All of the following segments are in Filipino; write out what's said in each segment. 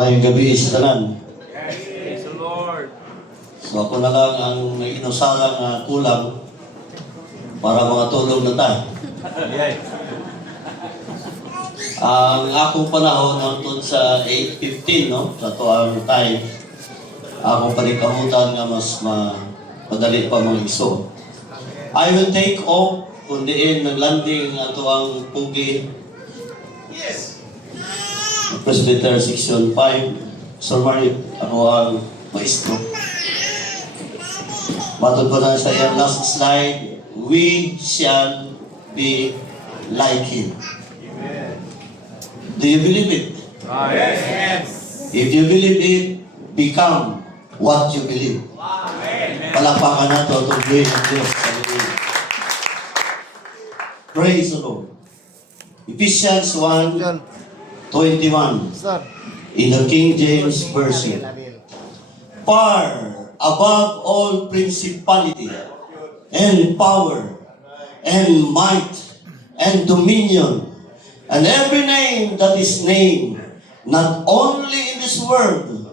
Ngayong gabi sa tanan. Praise the Lord. So ako na lang ang may inusalang kulang para mga tulong na tayo. Ang akong panahon hangtod sa 8:15, no? Sa tuang time, akong panikamutan nga mas madali pa mga iso. I will take off kung diin naglanding ato ang pugi. Yes. Presbyter Section 5. Sir Mario, ako ang maestro. Matod ko na sa iyang last slide. We shall be like Him. Amen. Do you believe it? Yes. If you believe it, become what you believe. Amen. Palakpakan na ito, tungguin ng Diyos. Hallelujah. Praise the Lord. Ephesians 1:21 in the King James Version. Far above all principality and power and might and dominion and every name that is named, not only in this world,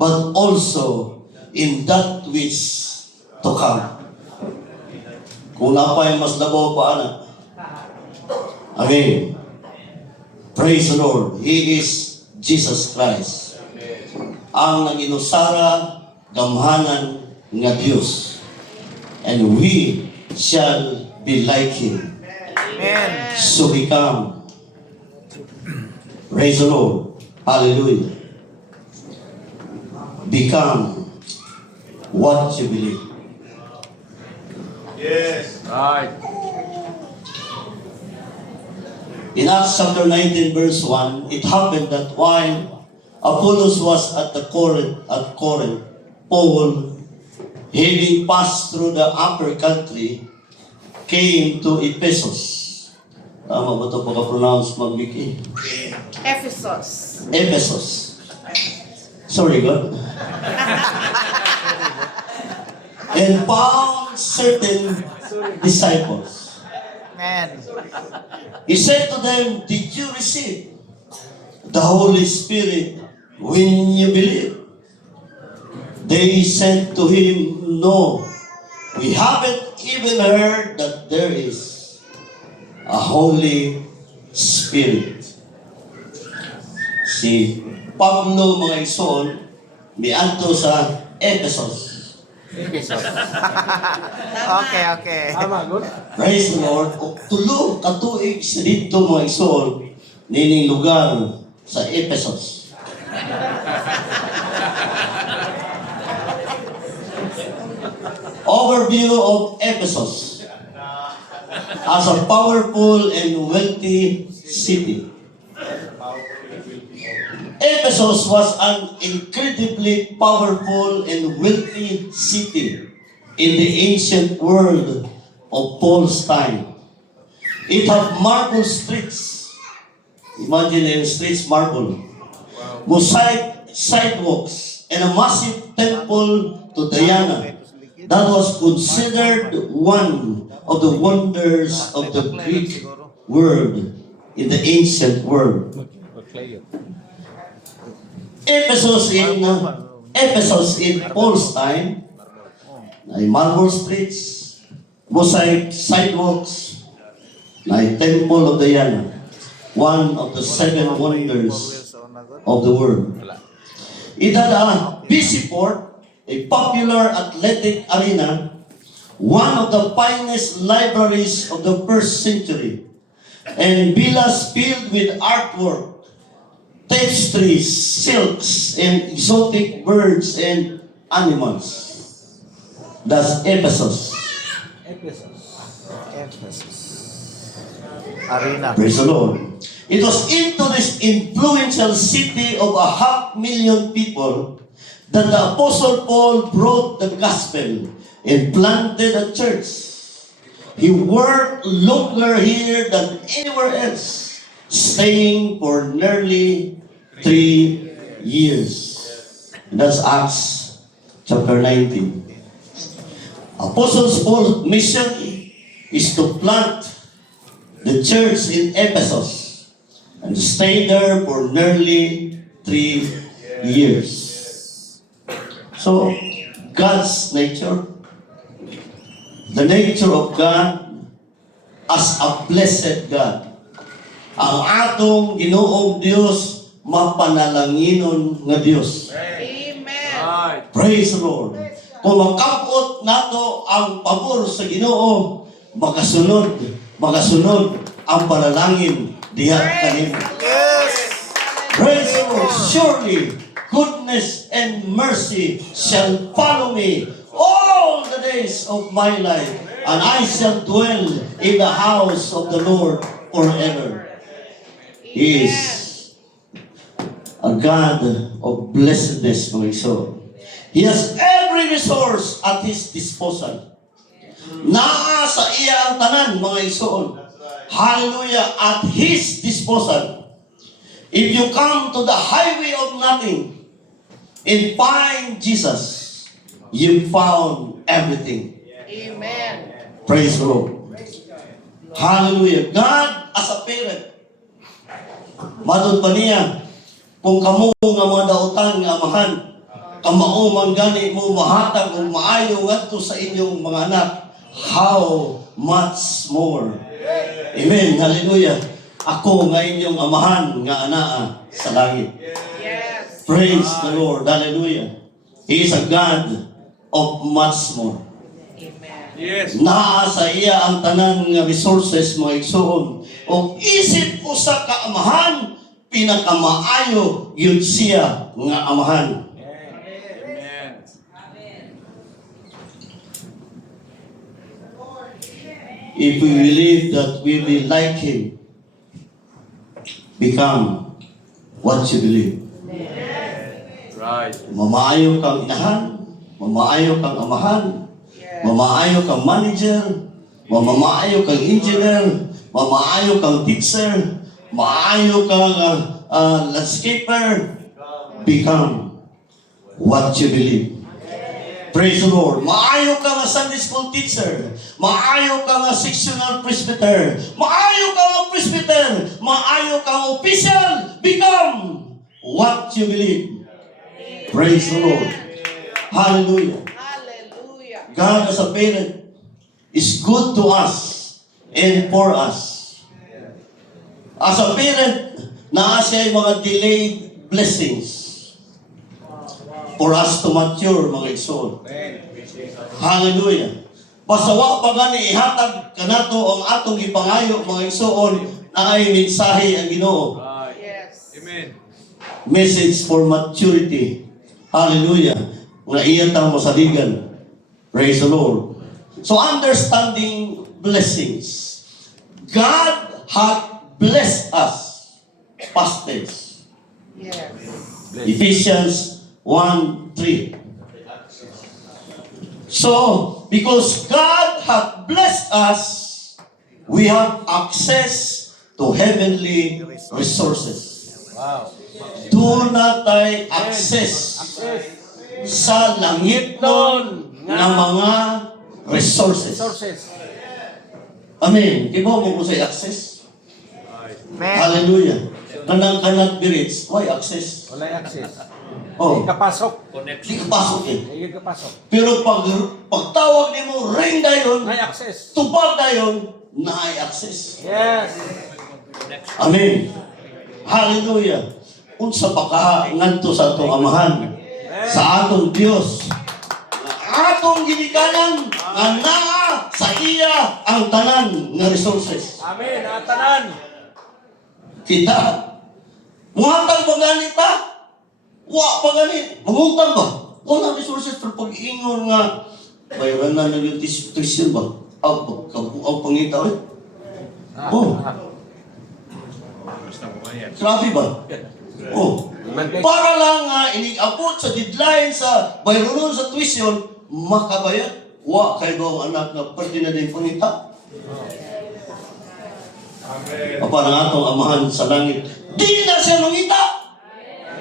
but also in that which to come. Kung napay mas labaw pa, anak. Amen. Praise the Lord. He is Jesus Christ. Ang naginusara, gamhanan nga Diyos. And we shall be like Him. Amen. So become. Praise the Lord. Hallelujah. Become what you believe. Yes. Right. In Acts chapter 19 verse 1, it happened that while Apollos was at Corinth, Paul, having passed through the upper country, came to Ephesus. Tama ba ito pagka-pronounce mag-wiki? Ephesus. Ephesus. Sorry, God. And found certain disciples. Amen. He said to them, did you receive the Holy Spirit when you believe? They said to him, no, we haven't even heard that there is a Holy Spirit. Si Pablo, mga igsoon, miadto sa Ephesus. Okay. Praise the Lord. O tulo katuig sa dito mga igsoon, nining lugar sa Ephesus. Overview of Ephesus as a powerful and wealthy city. Ephesus was an incredibly powerful and wealthy city in the ancient world of Paul's time. It had marble streets. Imagine the streets marble. Mosaic sidewalks and a massive temple to Diana that was considered one of the wonders of the Greek world in the ancient world. Ephesus in Paul's time, ay marble streets, mosaic sidewalks, ay temple of Diana, one of the seven wonders of the world. It had a busy port, a popular athletic arena, one of the finest libraries of the first century, and villas filled with artwork, tapestries, silks, and exotic birds and animals. That's Ephesus. Arena. Praise the Lord. It was into this influential city of 500,000 people that the Apostle Paul brought the gospel and planted a church. He worked longer here than anywhere else, staying for nearly 3 years. And that's Acts chapter 19. Apostle Paul's mission is to plant the church in Ephesus and stay there for nearly years. So, God's nature, the nature of God as a blessed God. Ang atong Ginoong Dios mapanalanginon nga Dios. Amen. Right. Praise the Lord. Kung makapot nato ang pabor sa Ginoo, magasunod ang panalangin diha kanimo. Yes. Praise the Lord. Surely goodness and mercy shall follow me all the days of my life, and I shall dwell in the house of the Lord forever. He is a God of blessedness, mga soul. He has every resource at His disposal. Naa sa iya ang tanan, mga isoon. Hallelujah, at His disposal. If you come to the highway of nothing and find Jesus, you found everything. Amen. Praise the Lord. Hallelujah. God as a parent. Matod pa niya, kung kamo nga mga dautan nga amahan, kamao man gani mo mahatag o maayo ngadto sa inyong mga anak, how much more. Amen. Hallelujah. Ako nga inyong amahan nga anaa sa langit. Yes. Praise the Lord. Hallelujah. He is a God of much more. Amen. Yes. Naa sa iya ang tanan nga resources mga igsoon. O isip ko sa kaamahan, pinakamaayo yun siya nga amahan. Amen. If we believe that we will like Him, become what you believe. Right. Mamaayo kang inahan, mamaayo kang amahan, mamaayo kang manager, mamaayo kang engineer, mamaayo kang teacher, maayo kang landscaper, become what you believe. Praise the Lord. Maayo ka nga Sunday school teacher, maayo ka nga sectional presbyter, maayo ka nga presbyter, maayo ka nga official, become what you believe. Praise the Lord. Hallelujah. Hallelujah. God as a parent is good to us and for us. As a parent, naa siya yung mga delayed blessings for us to mature, mga igsoon. Hallelujah. Pasawa pa gani ihatag kanato ang atong ipangayo, mga igsoon, na ay mensahe ang Ginoo. Right. Yes. Amen. Message for maturity. Hallelujah. Nga iyan tang masaligan. Praise the Lord. So understanding blessings. God had blessed us. Past tense. Yes. Ephesians 1:3. So, because God had blessed us, we have access to heavenly resources. Wow. Doon natin access sa langit nun na mga resources. Amen. Di ba mo ko sa access? Amen. Hallelujah. Kanang birits, why access? Wala access. Oh, Kapasok. di ka pasok eh. Hindi kapasok. Pero pagtawag ni mo, ring dayon, May access. tupag dayon, na-ay access. Yes. Amen. Hallelujah. Unsa pa ka ngadto sa atong amahan, sa atong Dios, atong ginikanan nga naa sa iya ang tanan nga resources. Amen. Atanan. Kita, muhatag ba gani ta? Wa pa gani, mangutang ba? Wala resources for pag-ingon nga bayaran na ng tuition ba? Ang pangita eh. Oh, grabe ba? Oh, para lang nga inig-abot sa deadline sa bayronon sa tuition, makabayad. Wa kay ba ang anak nga pwede na din pangita? Apa na atong amahan sa langit? Di na siya mangita!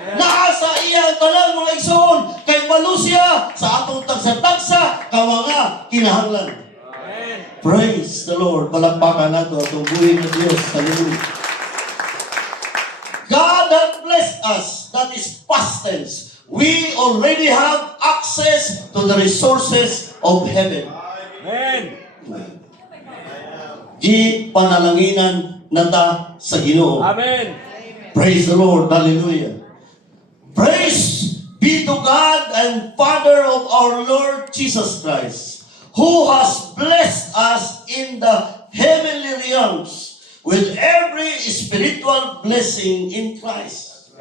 Naasa iya ang talang mga igsoon, kay balo siya sa atong tagsa-tagsa ka mga kinahanglan. Praise the Lord. Palakpakan nato atong buhay na Diyos. Hallelujah. God has blessed us, that is past tense, we already have access to the resources of heaven. Amen. Di panalanginan nata sa Ginoo. Amen. Praise the Lord. Hallelujah. Praise be to God and Father of our Lord Jesus Christ, who has blessed us in the heavenly realms with every spiritual blessing in Christ.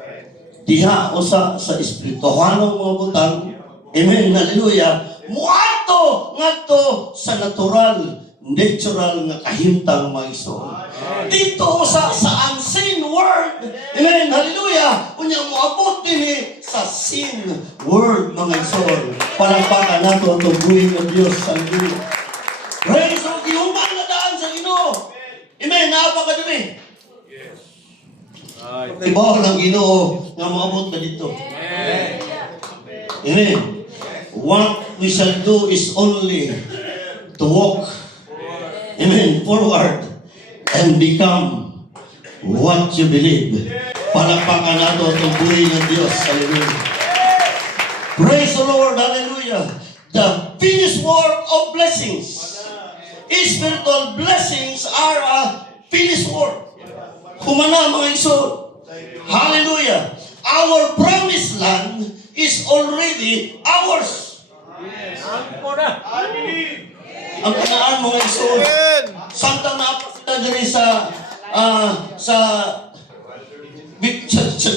Diha o sa espirituhanong mga butang. Amen. Hallelujah. Muato ngadto sa natural nga kahimtang mga igsoon. Dito sa unseen world. Amen. Hallelujah. Unya moabot din sa sin world mga igsoon. Palakpakan nato ang tubuhin ng Diyos sa Ginoo. Praise the gihuman na daan sa Ginoo. Amen. Naapa ka din Right. Ibaw ng Ginoo nga moabot ka dito. Amen. Amen. What we shall do is only to walk, amen, forward and become what you believe. Palakpakan nato ang tubuhin ng Diyos. Hallelujah. Praise the Lord. Hallelujah. The finished work of blessings. Spiritual blessings are a finished work. Humana mga igsoon. Hallelujah. Our promised land is already ours. Ang kanaan mga igsoon. Santa na kita diri sa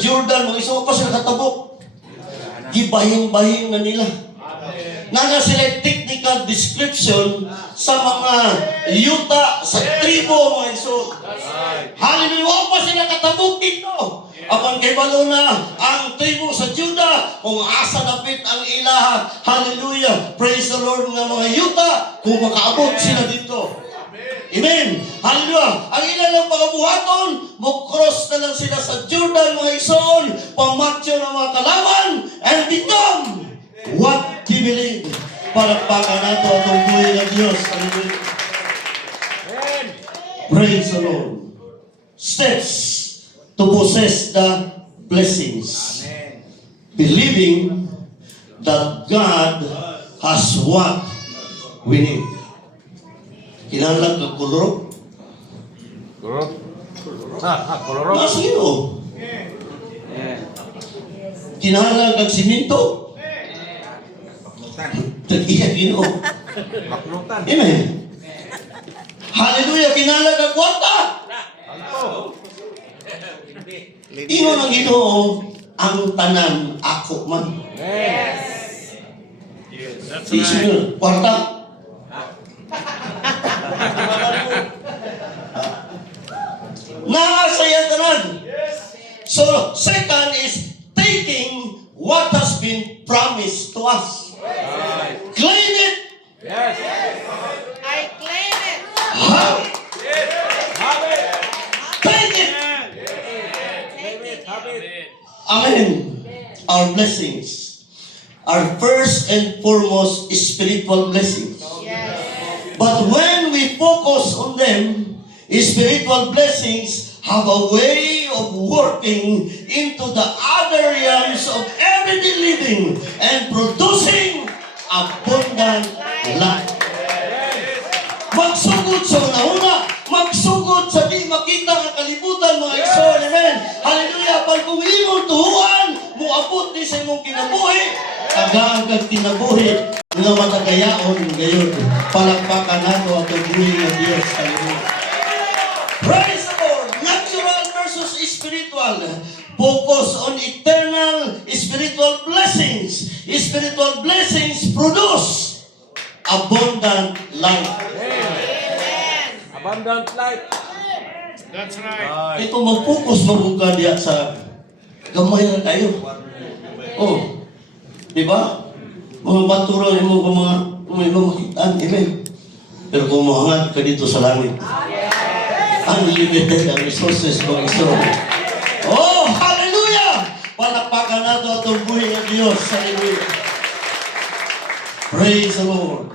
Jordan mga igsoon pa sila katabok. Gibahing-bahing na nila. Nana sila technical description sa mga yuta sa tribo mga igsoon. Hallelujah. Wa pa sila katabok dito. Apan kay balo na ang tribo sa Juda kung asa dapit ang ilaha. Hallelujah. Praise the Lord nga mga yuta kung makaabot sila dito. Amen. Hallelujah. Ang ilang pagabuhaton, mukros na lang sila sa Jordan mga igsoon, pamatyo ng mga kalaban, and become what they believe. Palakpakan nato ang tungkuhin ng Diyos. Hallelujah. Praise the Lord. Steps to possess the blessings. Amen. Believing that God has what we need. Kinahanglan ka kulurok? Kolorok. Nasino? Kinahanglan kang siminto? Tagiya, Ginoo. Maklutan. Amen. Hallelujah. Kinahanglan kang kwarta? Ingon ang Ginoo, ang tanan ako man. Yes. Di sunod, kwarta? Naasaya tanan. So, second is taking what has been promised to us. Right. Claim it. Yes. I claim it. Have it. Have it. Take it. Have it. Have it. Amen. Our blessings are first and foremost spiritual blessings. Yes. But when we focus on them, spiritual blessings have a way of working into the other realms of everyday living and producing abundant life. Magsugod sa una-una, magsugod sa di makita ang kalibutan mga igsoon. Amen. Hallelujah. Pag kung imong tuhuan, muabot di sa imong kinabuhi, agad kinabuhi nga matagayaon gayon. Palakpakan nato ang tubuhi ng Diyos. Hallelujah. Praise the Lord. Natural versus spiritual. Focus on eternal spiritual blessings. Spiritual blessings produce abundant life. Amen. Abundant life. That's right. Ito mag-focus mabuka diya sa gamay na tayo. Oh. Di ba? Mga baturan mo kung mga makitaan. Amen. Pero kung mahangat ka dito sa langit, unlimited ang resources ng Israel. Oh, hallelujah! Palakpakan nato at tungguhin ng Diyos. Hallelujah. Praise the Lord.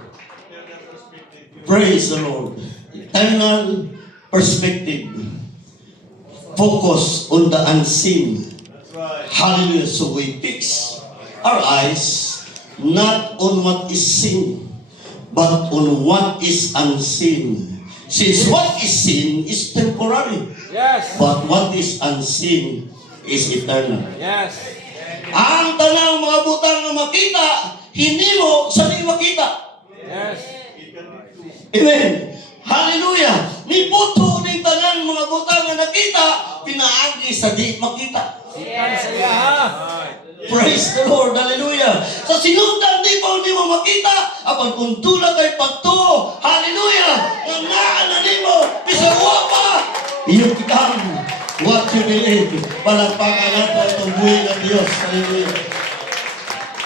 Praise the Lord. Eternal perspective. Focus on the unseen. Hallelujah. So we fix our eyes not on what is seen, but on what is unseen. Since what is seen is temporary, Yes. but what is unseen is eternal. Yes. Ang tanang mga butang na makita, hindi mo sa di makita. Yes. Amen. Hallelujah. Ni puto ni tanang mga butang na nakita, pinaagi sa di makita. Sikan saya ha. Praise the Lord. Hallelujah. Sa sinundan di pa hindi mo makita, apang kung tula kay pagtuo. Hallelujah. Ang naan ni mo, bisawa pa. You become what you believe. Palagpakan natin itong buhay ng Diyos. Hallelujah.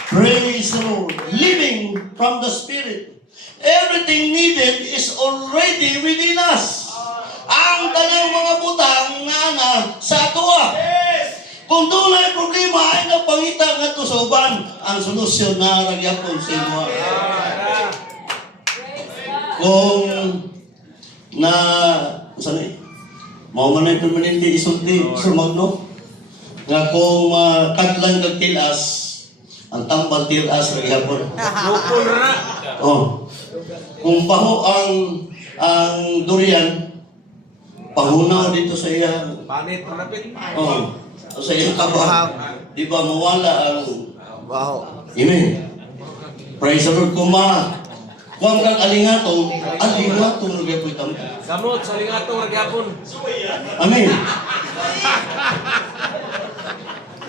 Praise the Lord. Living from the Spirit. Everything needed is already within us. Ang tanang mga butang na ana sa atuwa. Kung doon ay problema ay napangita nga to sa uban, ang solusyon na ragyapon sa inyo. Kung na, saan eh? Mao man ay permanente isulti sa magno. Nga kung kadlan kag tilas, ang tambal tilas ragyapon. Lupol na. Oh. Kung paho ang durian, pahunaw dito sa iya. Panit malapit. Oh. Sa iyong kabahan, di ba mawala ang Amen. Praise the Lord. Kung kung kang alingatong nagyapoy kami. Gamot sa lingatong ragyapon. Amen.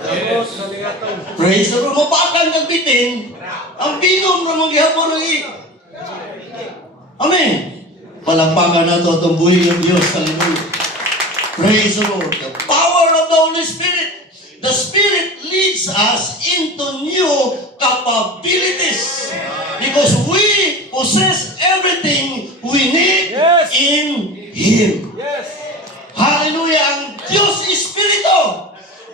Gamot sa lingatong. Praise the Lord. Mapakan kang bitin, ang binom na magyapon ng Amen. Palakpakan na ito itong buhay ng Diyos. Hallelujah. Praise the Lord. The power of the Holy Spirit. The Spirit leads us into new capabilities. Because we possess everything we need Yes. in Him. Yes. Hallelujah. Ang Diyos Espiritu.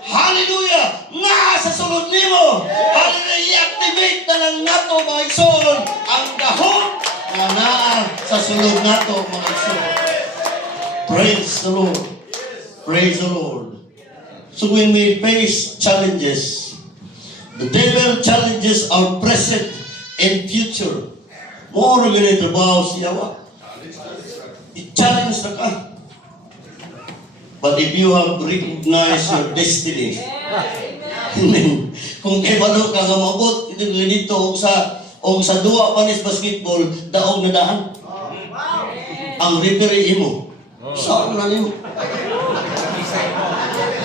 Hallelujah. Nasa sulod nimo. Hallelujah. I-activate na lang nato mga igsoon ang dahon na naa sa sulod nato mga igsoon. Praise the Lord. Praise the Lord. So when we face challenges, the devil challenges our present and future. More ganit trabaho siya wa. I-challenge na ka. But if you have recognized your destiny, amen. Kung kay balo ka nga mabot, ito ganito o sa duwa panis basketball, daog na dahan. Ang referee mo. Saan na nimo?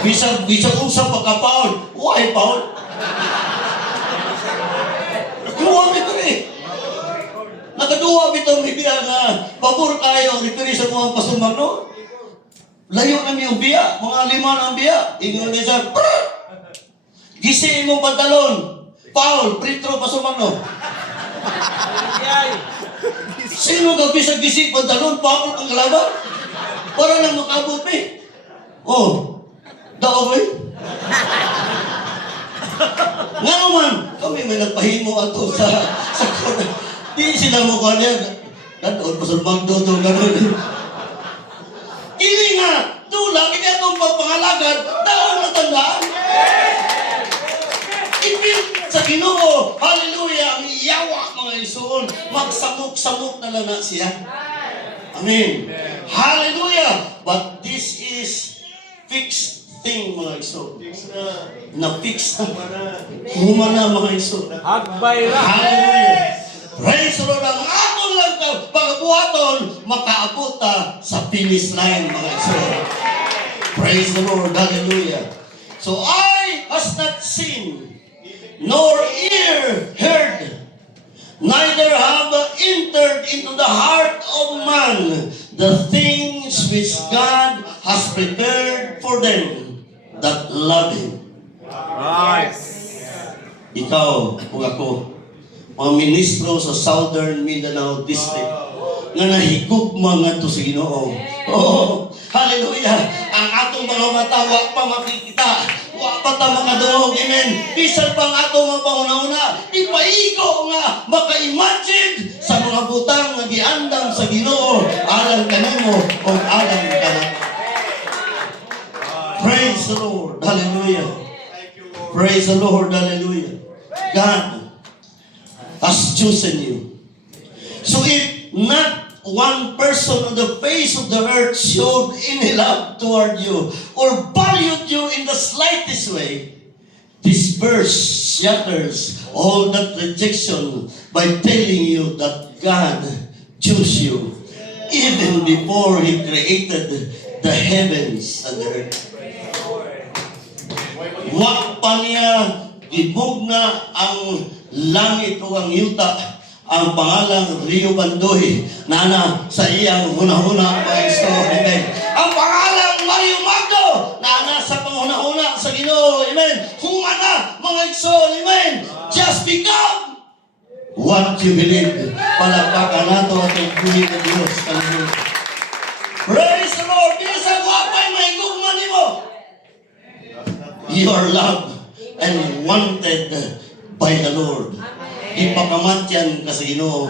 Bisag unsa pagka-foul. Why foul? Nakaduwa bito eh. Nakaduwa bito may biya nga pabor kayo ang referee sa mga pasumag, no? Layo na yung biya. Mga 5 na ang biya. Ingon niya siya, gisi imong pantalon. Foul. Free throw pasumag, no? Sino ka bisag gisi pantalon? Foul ang kalaban? Para lang makabot eh. Oh. Daog eh. Nga naman, kami may nagpahimo ato sa corner. Di sila mo kanya. Ganoon, pasulbang dodo, ganoon. Kini nga, dula, kini atong pagpangalagad, daog na tandaan. Ipil sa Ginoo, hallelujah, ang iyawa mga isuon, magsamok-samok na lang na siya. Amen. Hallelujah. But this is fixed thing mga iso. Na-fix na. Humana mga iso. Hagbay ra. Hallelujah. Praise the Lord. Ang atong lang pagbuhaton, makaabot sa finish line mga iso. Praise the Lord. Hallelujah. So eye has not seen, nor ear heard, neither have entered into the heart of man the things which God has prepared for them that love Him. Right. Ikaw, kung ako, mga ministro sa Southern Mindanao District, nga nahigugma nga to sa Ginoo. Oh, hallelujah! Ang atong mga matawa pa makikita, wa pa ta makaduog, amen. Bisan pang atong mga pangunahuna, ipaigo nga maka-imagine sa mga butang nga giandam sa Ginoo, alang kanimo o alang kanako. Praise the Lord. Hallelujah. Praise the Lord. Hallelujah. God has chosen you. So if not one person on the face of the earth showed any love toward you or valued you in the slightest way, this verse shatters all that rejection by telling you that God chose you even before He created the heavens and the earth. Wa pa niya gibugna ang langit o ang yuta ang pangalang Rio Bandoy nana sa iyang hunahuna mga Iso. Amen. Ang pangalang Mario Magno nana sa panghunahuna sa Ginoo. Amen. Humana mga Iso. Amen. Just become what you believe. Palakpakan nato at ang buhay ng Diyos. Hallelujah. Praise the Lord. Binisang wapay may gugman nimo. You are loved and wanted by the Lord. Ipakamatyan ka sa Ginoo.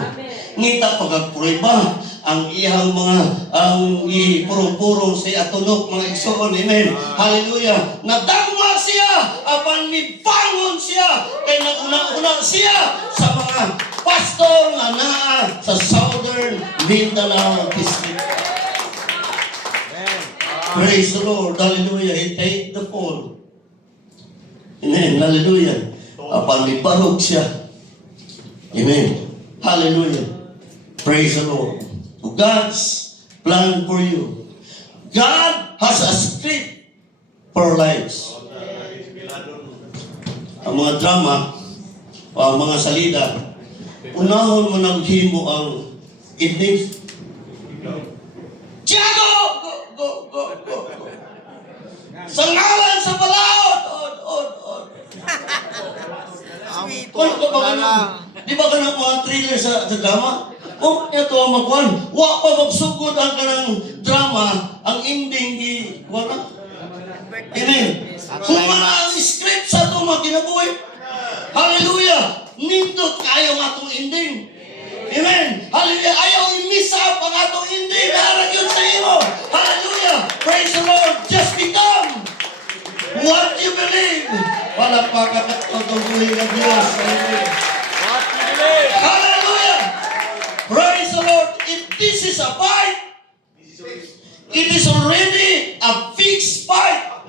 Ngita pagagprueba ang iyang mga ang ipurong-purong sa atunok mga igsoon. Amen. Hallelujah. Nadagma siya apan mibangon siya kay naguna-una siya sa mga pastor nga naa sa Southern Mindanao District. Praise the Lord. Hallelujah. He take the fall. Amen. Hallelujah. Apan mibarog siya. Amen. Hallelujah. Praise the Lord. God's plan for you. God has a script for our lives. Ang mga drama o ang mga salida, unahon mo nang himo ang ending. Tiago! Go! Sa ngalan sa balaod! Od! Di ba ka ng mga thriller sa drama? O, ito ang magkuhan. Wa pa magsugod ang kanang drama, ang ending di, wala. Amen. Humana ang script sa ito mga kinabuhi. Hallelujah. Nindot kayo nga itong ending. Amen. Hallelujah. Ayaw i-miss up ang atong ending. Narag yun sa iyo. Hallelujah. Praise the Lord. Just become what you believe. Wala pa kakatutuloy ng Diyos. Hallelujah. Praise the Lord. If this is a fight, it is already a fixed fight.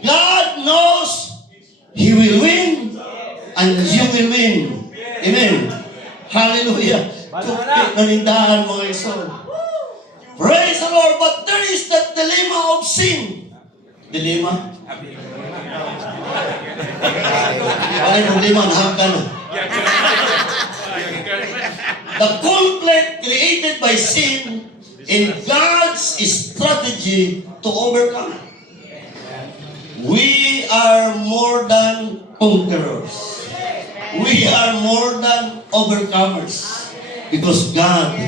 God knows He will win and you will win. Amen. Hallelujah. Tukit na nindahan mga iso. Praise the Lord. But there is that dilemma of sin. Dilemma? Ano yung problema? Nahangkan na. The conflict created by sin in God's strategy to overcome. We are more than conquerors. We are more than overcomers. Because God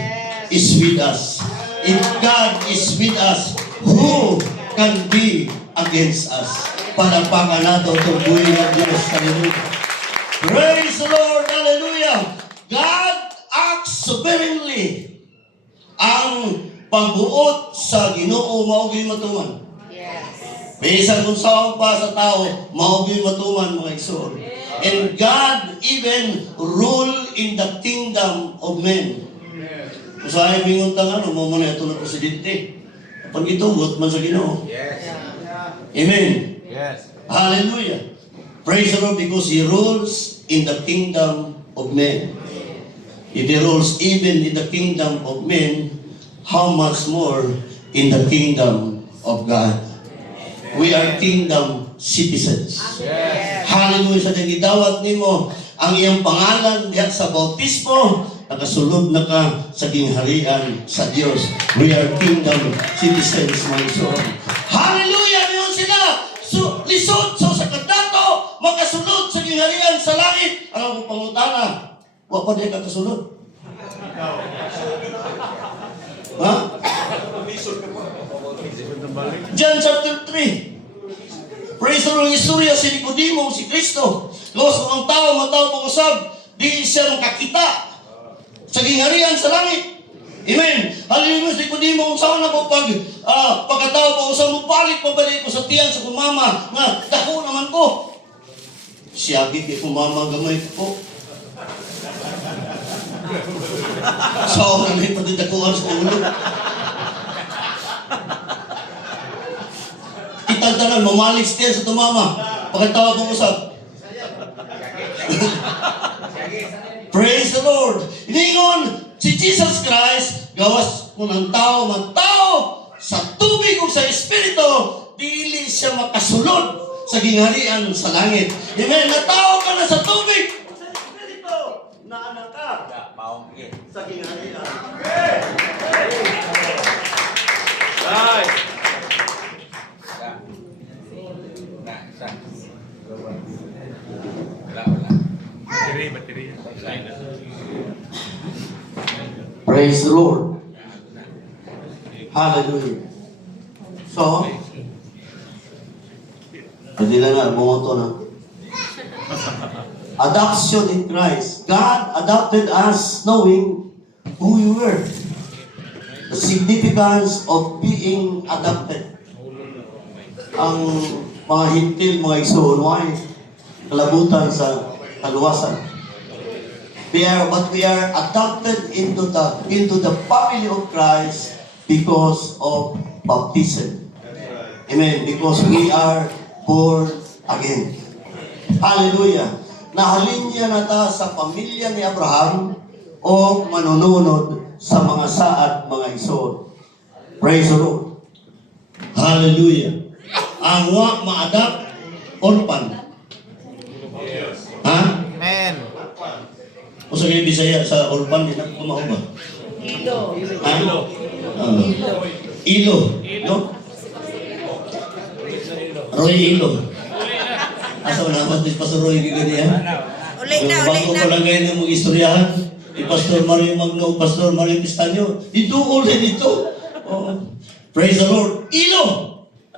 is with us. If God is with us, who can be against us? Panapakan nato itong buhay ng Diyos. Hallelujah. Praise the Lord. Hallelujah. God acts sovereignly. Ang pagbuot sa Ginoo maugay matuman. Bisan kung saan pa sa tao, maugay matuman mga igsoon. And God even rule in the kingdom of men. Kung saan yung minguntang muna ito na presidente. Pag itugot man sa Ginoo. Amen. Yes. Hallelujah. Praise the Lord because He rules in the kingdom of men. If He rules even in the kingdom of men, how much more in the kingdom of God? We are kingdom citizens. Yes. Hallelujah. Sa nagidawat nimo ang iyang pangalan diha sa bautismo, nakasulod na ka sa gingharian sa Dios. We are kingdom citizens, my soul. Hallelujah! Ngayon sila, lisod sa kadato, makasulod sa gingharian sa langit. Ang akong pangutana, wa pa di ka kasulod. Ha? John chapter 3. Praise the Lord, ang istorya si Nicodemo, si Kristo. Los ang tao, pag-usab, di siya makakita sa gingharian sa langit. Amen. Hallelujah, si Nicodemo, kung saan ako pagkatao, pag-usab mo, balik ko sa tiyan sa kumama, nga, dako naman ko. Siyagi kay kumama gamay po. So, na rin pati dakuhan sa ulo. Itagdanan, mamalik siya sa tumama. Pagkatawa kong usap. Praise the Lord. Iningon, si Jesus Christ, gawas mo ng tao, sa tubig o sa Espiritu, dili siya makasulod sa gingharian sa langit. Amen. Natao ka na sa tubig o sa Espiritu, na anak ka sa gingharian. Right. Praise the Lord. Hallelujah. So, pwede na nga, bumoto na. Adoption in Christ. God adopted us knowing who we were. The significance of being adopted. Ang mga hintil, mga igsoon, why? Kalabutan sa kaluwasan. But we are adopted into the family of Christ because of baptism. Amen. Because we are born again. Hallelujah. Nahalin niya na ta sa pamilya ni Abraham o manununod sa mga saad, mga igsoon. Praise the Lord. Hallelujah. Ang wa ma-adapt, orphan. Ha? Amen. O sa kayo Bisaya, sa orphan, di na kumao ba? Ilo. Ha? Ilo. No? Roy Ilo. Asa na naman si Pastor Roy Gigani, ha? Ulit na. Bago ko lang ngayon mong istoryahan, ni Pastor Mario Magno, Pastor Mario Pistanyo, ito ulit ito. Oh. Praise the Lord. Ilo.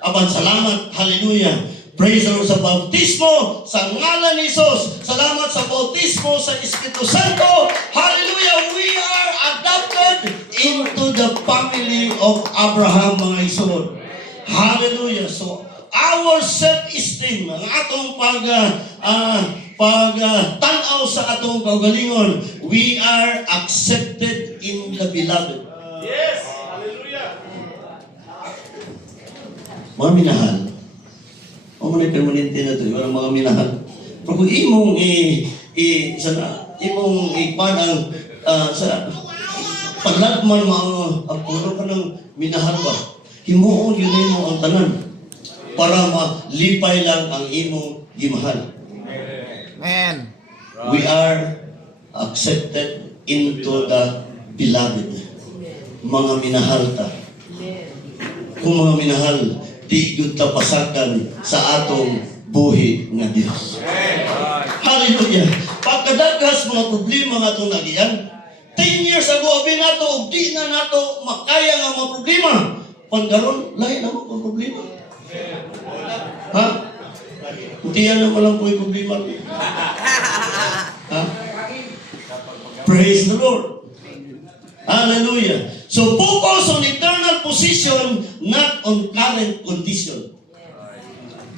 Aban, salamat. Hallelujah. Praise the Lord sa bautismo, sa ngalan ni Jesus. Salamat sa bautismo, sa Espiritu Santo. Hallelujah. We are adopted into the family of Abraham, mga isunod. Hallelujah. So, our self-esteem, ang atong tanaw sa atong kaugalingon, we are accepted in the beloved. Yes. Hallelujah. Mga minahal, o muna permanente na ito, yung mga minahal. Pero kung imong ipan ang sa paglagman ang puno ka ng minahal ba, himuon yun mo ang tanan para malipay lang ang imong gimahal. Amen. We are accepted into the beloved. Mga minahal ta. Kung mga minahal, di yun ta pasakan sa atong buhi nga Diyos. Hallelujah. Pagkadagas mga problema nga itong nagiyan, 10 years ago, abi nato, o di na nato makaya nga mga problema. Pagkaroon, lahi na mga problema. Ha? Hindi yan naman lang po yung problema. Ha? Praise the Lord. Hallelujah. So focus on eternal position, not on current condition.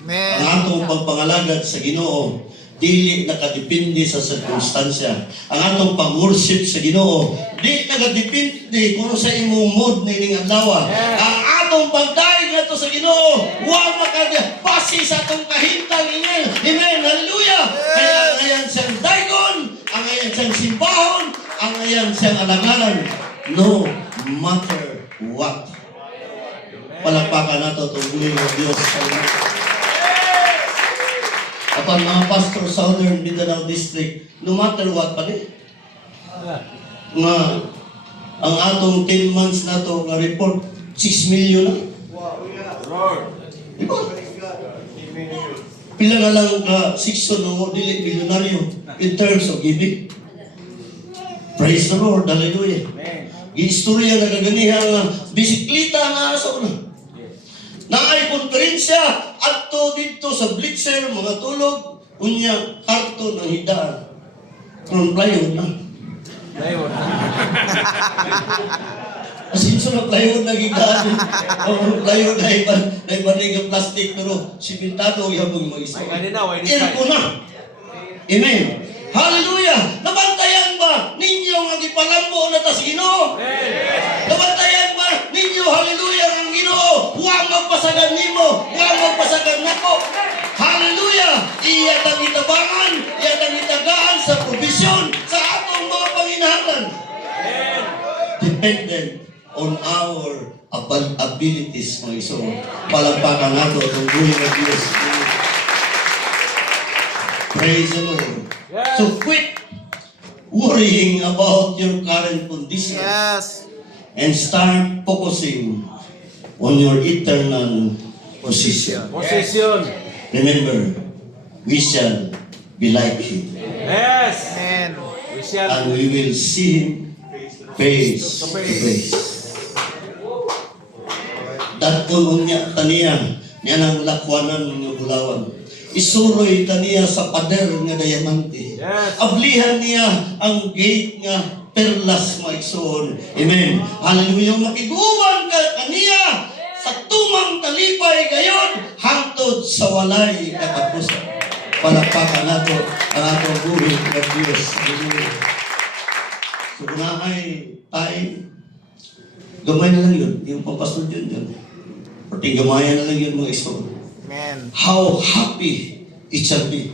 Amen. Ang atong pagpangalagad sa Ginoo, dili nakadepende sa sirkunstansya. Ang atong pag-worship sa Ginoo, di nakadepende kung sa imong mood na ining adlaw. Ang atong pagdaig nato sa Ginoo, wa makadepasi sa atong kahintang ingen. Amen. Hallelujah. Kaya ang ayan siyang daigon, ang ayan siyang simbahon, ang ayan siyang alagaran. No matter what. Palakpakan nato itong buhay ng Diyos. Apan mga pastor Southern Mindanao District, no matter what pa rin. Nga, ang atong 10 months na to nga report, 6 million na. Diba? Pila na lang ka section ng dili milyonaryo in terms of giving. Praise the Lord. Hallelujah. Giistorya na kaganihan nga bisikleta na sa una. Naay konferensya adto dito sa Blitzer, mga tulog, unya karton ng hidaan. Kung plywood na. Plywood. Asinso na plywood na hidaan. O plywood na ibanig ang plastic pero simentado yung habang mag-isa. Kanina, why this Aircon na. Amen. Hallelujah. Nabantayan ba ninyo ang ipalambo na tas Ginoo? Nabantayan ba ninyo, hallelujah, ang Ginoo? Huwag magpasagan nimo, huwag magpasagan nako. Hallelujah. Iya tang itabangan, iya tang itagaan sa provision sa atong mga panginahalan. Dependent on our abilities, mga iso. Palagpakan nato itong buhay ng Diyos. Praise the Lord. Yes. So quit worrying about your current condition Yes. and start focusing on your eternal position. Position. Remember, we shall be like Him, Yes. Amen. We shall. and we will see Him face to face. Datkon unya taniya niya ng lakwanan ng bulawan. Isuroy taniya sa pader nga diamante. Yes. Ablihan niya ang gate nga perlas maigsoon. Amen. Hallelujah. Makiguban ka kaniya sa tumang talipay gayon hangtod sa walay katapusan. Palakpakan nato ang atong buhay ng Diyos. Hallelujah. So kunakay tayo, gamay na lang yun. Yung papasod yun. Pati gamayan na lang yun mga iso. Amen. How happy it shall be.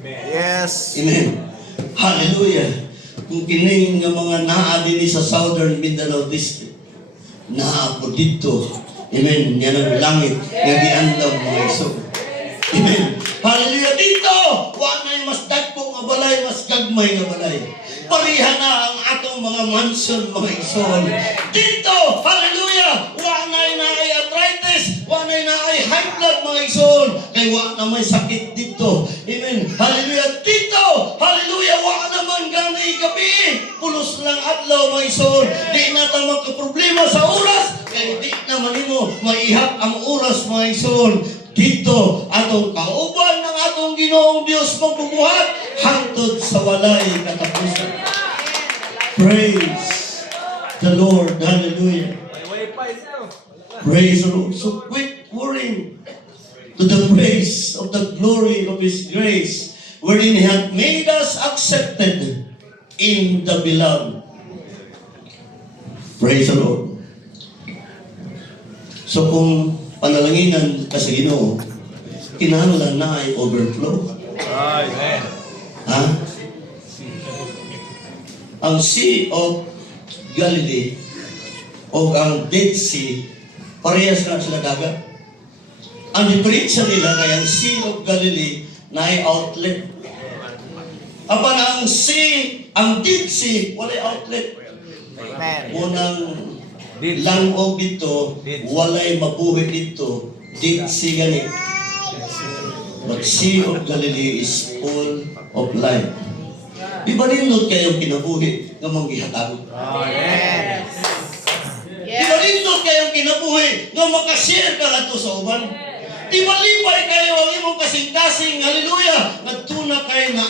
Yes. Amen. Hallelujah. Kung kining nga mga naa din sa Southern Mindanao District, naa po dito. Amen. Yan ang langit nga giandam mga iso. Amen. Hallelujah. Dito, wa na mas dagko nga balay, mas gagmay nga balay. Pariha na ang atong mga mansion, mga ison. Dito, hallelujah, wa na arthritis, wa na high blood, mga ison. Kay wa na may sakit dito. Amen. Hallelujah. Dito, hallelujah, wa naman gani gabi. Pulos lang adlaw, mga ison. Di na ta magka-problema sa oras. Kaya di naman mo maihap ang oras, mga ison. Dito, atong kauban ng atong Ginoong Diyos magbubuhat hangtod sa walay katapusan. Praise the Lord. Hallelujah. May wifi sir. Praise the Lord. So quit worrying to the praise of the glory of His grace, wherein He hath made us accepted in the beloved. Praise the Lord. So kung panalanginan ka sa Ginoo, kinahanglan na ay overflow. Amen. Ha? Ang Sea of Galilee o ang Dead Sea, parehas na sila dagat. Ang diferensya nila kay ang Sea of Galilee na ay outlet. Apan ang Dead Sea, wala outlet. Amen. Unang langog dito, walay mabuhi dito, Dead Sea ganit. But Sea of Galilee is full of life. Di ba nindot kayong kinabuhi ng mga gihatag? Amen. Di ba nindot kayong kinabuhi ng makashare ka nga to sa uban? Di ba libay kayo ang imong kasing-kasing, hallelujah, nagtuna kayo na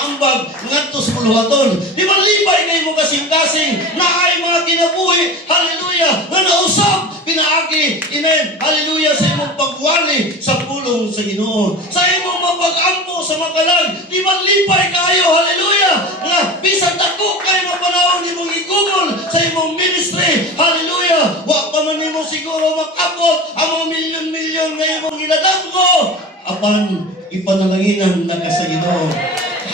ambag ngadto sa buluhaton. Di ba libay kayo mo kasing-kasing na ay mga kinabuhi, hallelujah, nga nausap, pinaagi, amen, hallelujah, sa imong pagwali sa pulong sa Ginoo. Sa imong mapag-ampo sa makalag, di ba libay kayo, hallelujah, nga bisan dako kayo mapanahon imong igugol sa imong ministry, hallelujah, wa pa man nimo siguro makabot ang mga milyon-milyon ngayon mong ginadanggo, apan ipanalaginan na ka sa Ginoo.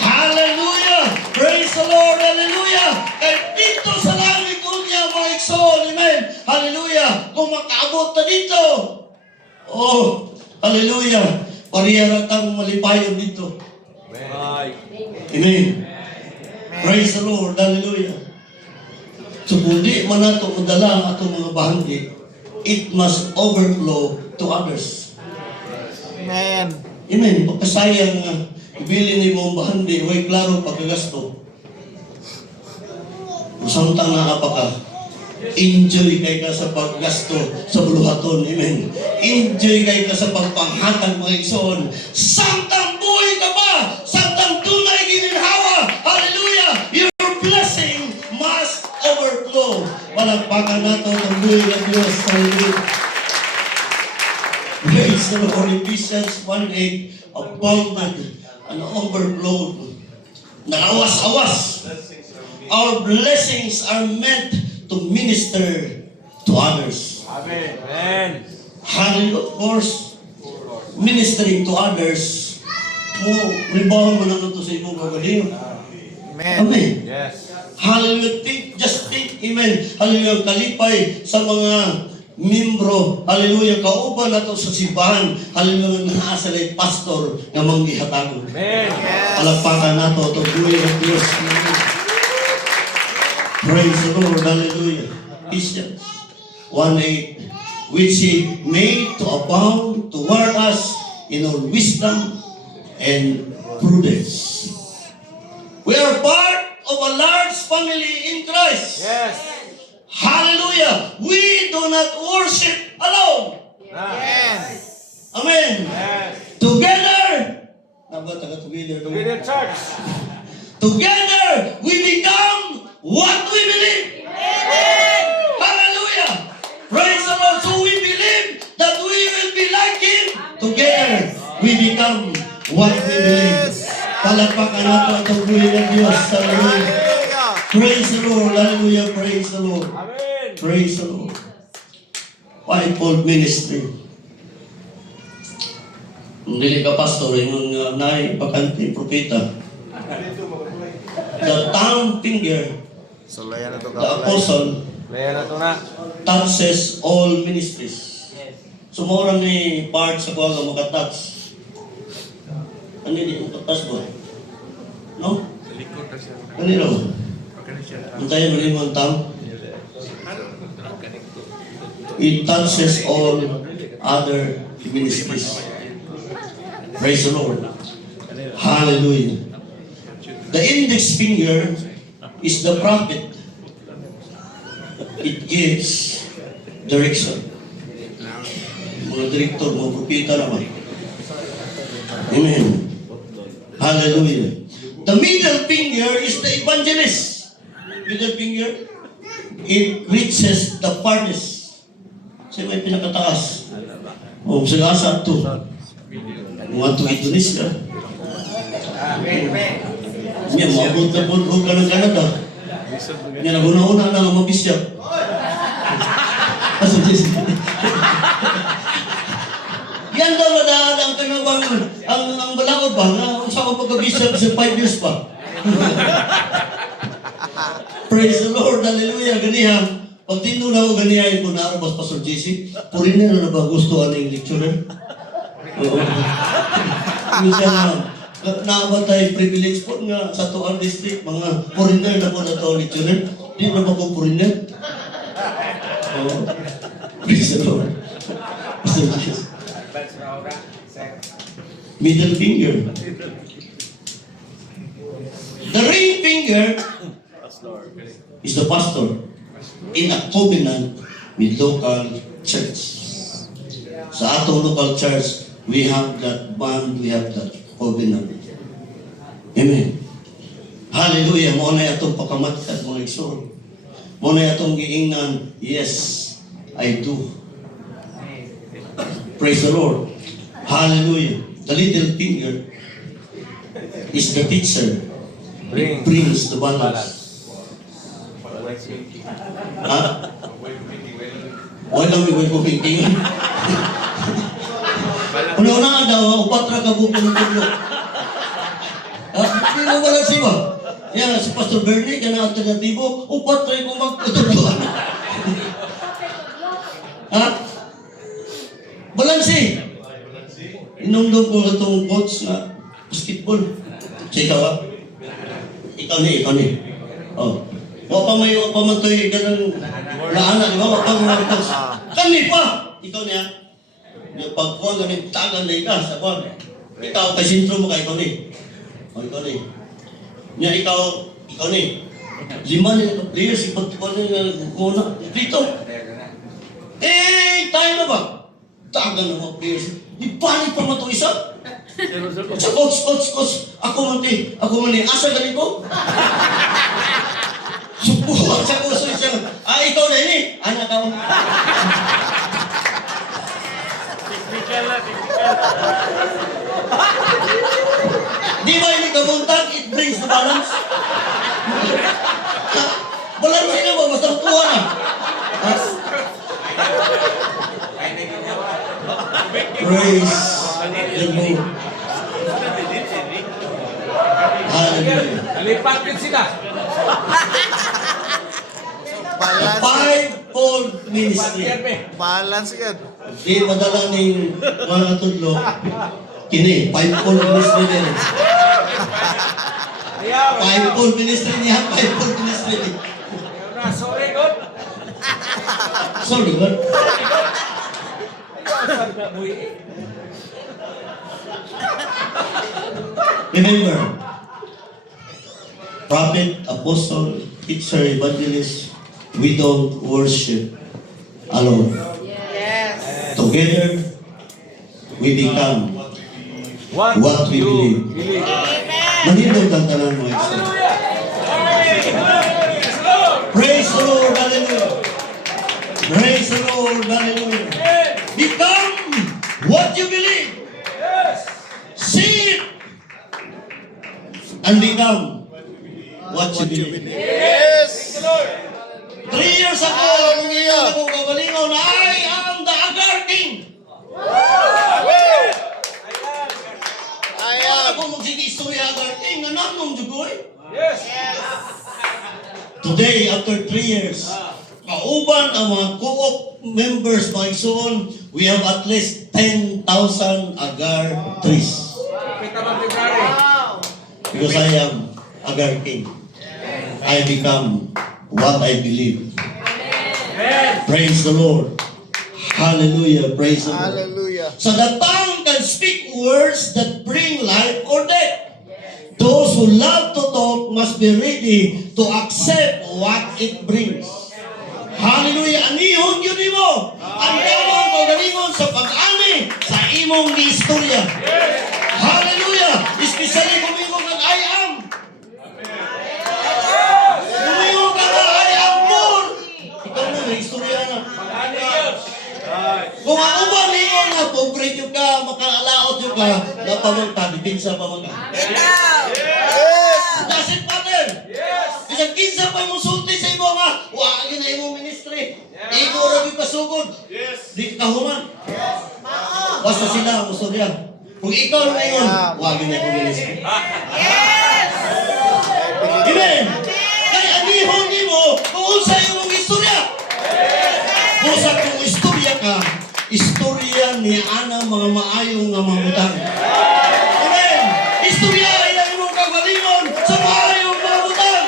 Hallelujah! Praise the Lord! Hallelujah! Kaya dito sa langit unya, mga ikson, amen! Hallelujah! Kung makaabot na dito, oh, hallelujah! Pariharatang malipayon dito. Amen. Amen! Praise the Lord! Hallelujah! So kung di man nato madala ang atong mga bahandi, it must overflow to others. Amen. Amen. Pagkasayang nga, ibili ni mo ang bahandi, huwag klaro pagkagasto. Samtang nga pa ka, enjoy kay ka sa paggasto sa buluhaton. Amen. Enjoy kay ka sa pagpanghatag mga igsoon. Samtang buhay ka pa, samtang tunay gininhawa. Hallelujah! Your blessing must overflow. Palagpakan nato ang buhay ng Diyos. Hallelujah. Praise the Lord. Ephesians 1:8, abounded and overflowed. Nakawas-awas. Our blessings are meant to minister to others. Amen. Hallelujah. Of course, ministering to others, mo, ribawon mo naman ito sa imong kagalingon. Amen. Amen. Yes. Hallelujah. Just think, amen. Hallelujah. Kalipay sa mga membro. Hallelujah. Kauban na to sa simbahan. Hallelujah. Naasalay pastor na manggihatagon. Amen. Palagpakan na to. Ito buhay ng Diyos. Praise the Lord. Hallelujah. Ephesians 1:8, which He made to abound toward us in all wisdom and prudence. We are part of a large family in Christ. Yes. Hallelujah. We do not worship alone. Yes. Amen. Yes. Together. Together. Together church. Together we become what we believe. Hallelujah. Praise the Lord. So we believe that we will be like Him. Together we become what we believe. Palakpakan natin ang tungkulin ng Diyos. Hallelujah. Hallelujah. Praise the Lord. Hallelujah. Praise the Lord. Amen. Praise the Lord. Fivefold ministry. Hindi ka pastor, yung nai, bakante, propeta. The thumb finger, So, layan na to the apostle, Layan na ito na. touches all ministries. Sumurang ni part sa kuha nga makatouch. Ano hindi mo touch mo? No? Ano yun? Antayin mo rin mo ang thumb. It touches all other ministries. Praise the Lord. Hallelujah. The index finger is the prophet. It gives direction. Mga direktor, mga propeta naman. Amen. Hallelujah. The middle finger is the evangelist. Middle finger, it reaches the farthest. Kasi may pinakataas. O, sa asa to. Mga to Indonesia. Niya, maabot na po ka ng Canada. Niya, naguna-una na ang mabisyap. Yan daw madaan ang kanabang, ang balaod ba, na sa akong pagkabisyap sa 5 years pa. Praise the Lord, hallelujah, ganihan. Pag tindo na ako ganihan po na arabas Pastor JC, puri na ba gusto ang lecturer? Oo. Minsan nabatay privilege po nga sa Tuan District, mga foreigner na po na ito lecturer. Di na ba po foreigner? Oo. Praise the Lord. Middle finger. The ring finger is the pastor in a covenant with local church. Sa atong local church, we have that bond, we have that covenant. Amen. Hallelujah. Mo na atong pagkamatkat mga igsoon. Mo na atong giingnan, yes, I do. Praise the Lord. Hallelujah. The little finger is the teacher. It brings the balance. Ha? Wala may way ko thinking. Una-una nga daw, upat ra ka buko ng tulo. Hindi mo wala siya. Yan, si Pastor Bernie, yan ang alternatibo, upat ra ko magtutulo. Ha? Balansi. Inundog ko itong coach na basketball. Sa ikaw ha? Ikaw ni. Oh. Wapa man to'y ganang naanan, di ba? Wapa mo mga coach. Kani pa! Ikaw niya. Pagkuhan ganun, tagan na ikaw sa kuhan. Ikaw, kay sintro mo ka, ikaw ni. O, ikaw ni. Niya, ikaw ni. 5 nila players, ipagkuhan nila muna. Dito. Tayo na ba? Tagan na mga players. Di panik pa mo ito isa? Sa coach. Ako man asa ganito? Subuhan sa puso siya. Ikaw na ini. Anak ka. Technical. Di ba yung kabuntag, it brings the balance? Balance na ba? Basta kuha na. Ha? Praise the Lord. Hallelujah. Lipat din sila. Balance. Fivefold ministry. Balance ka. Di madala ni mga tudlo. Kini, fivefold ministry din. Ayaw. Fivefold ministry niya, fivefold ministry. Sorry, God. Sorry, God. Remember, prophet, apostle, teacher, evangelist, we don't worship alone. Yes. Together, we become What what we believe. Amen. Manindog ang tanan mo, isa. Praise the Lord, hallelujah. Praise the Lord, hallelujah. Become what you believe. See it. And become what you believe. Yes. 3 years ago, kung iyon ako kagalingon, I am the Agar King. Kaya ako magsige istorya Agar King, nananong jugoy. Today, after 3 years, kauban ang mga co-op members, mga isuon, we have at least 10,000 agar trees. Wow. Because I am Agar King. I become what I believe. Praise the Lord. Hallelujah. Praise the Lord. Hallelujah. So the tongue can speak words that bring life or death. Those who love to talk must be ready to accept what it brings. Hallelujah. Anihon yun mo. Ang damang kagalingon sa pag-ani sa imong istorya. Hallelujah. Especially kumingon ng I am. Kumingon ka na I am more. Ikaw na, may istorya na. Kung ako ba ningon na pobre yun ka, makalaot yun ka, napamangka, bibinsa pamangka. Yes. Does it matter? Isang kinsa pa mong sulti sa imo nga, wagi na imong ministry. Ikaw rabi pasugod. Di ka human. Basta sila ang istorya. Kung ikaw na ngayon, wagi na imong ministry. Yes. Amen. Kaya anihon nimo kung unsa imong istorya. Kung sa kung istorya ka, istorya ni ana mga maayong nga mamutang. Amen. Istorya ay ang imong kagalingon sa maayong mamutang.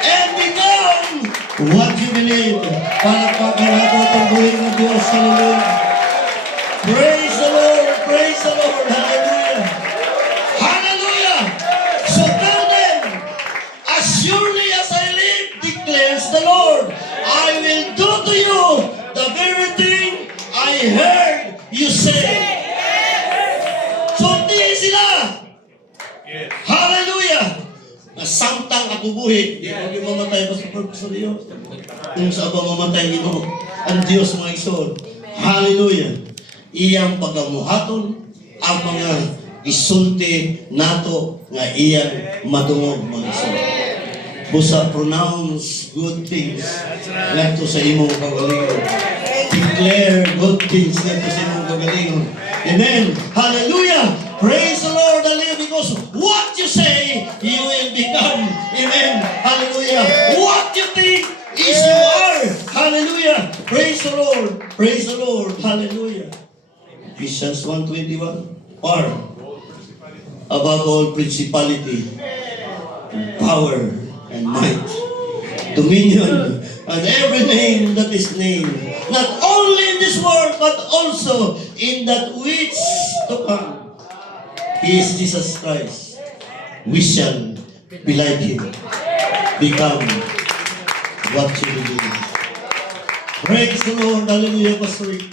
And become what you believe. Palakpakan nato ang buhay ng Diyos. Hallelujah. Praise the Lord. Praise the Lord. Hallelujah. Hallelujah. So tell them, as surely as I live, declares the Lord, I will do to you the very thing I heard you say. So di sila. Hallelujah. Nasamtang ako buhi. Di ko mamatay pa sa purpose ng Diyos. Kung sa abang mamatay nino, ang Diyos mga isod. Hallelujah. Iyang pagamuhaton ang mga isulti nato nga iyang madungog mga isod. Busa pronounce good things ngadto sa imong kagalingon. Declare good things ngadto sa imong kagalingon. Amen. Hallelujah. Praise the Lord. Hallelujah. Because what you say, you will become. Amen. Hallelujah. What you think is you are. Hallelujah. Praise the Lord. Praise the Lord. Hallelujah. Ephesians 1:21. Or above all principality, power, and might, dominion, and every name that is named, not only in this world, but also in that which to come. He is Jesus Christ. We shall be like Him. Become what you believe. Praise the Lord. Hallelujah, Pastor Rick.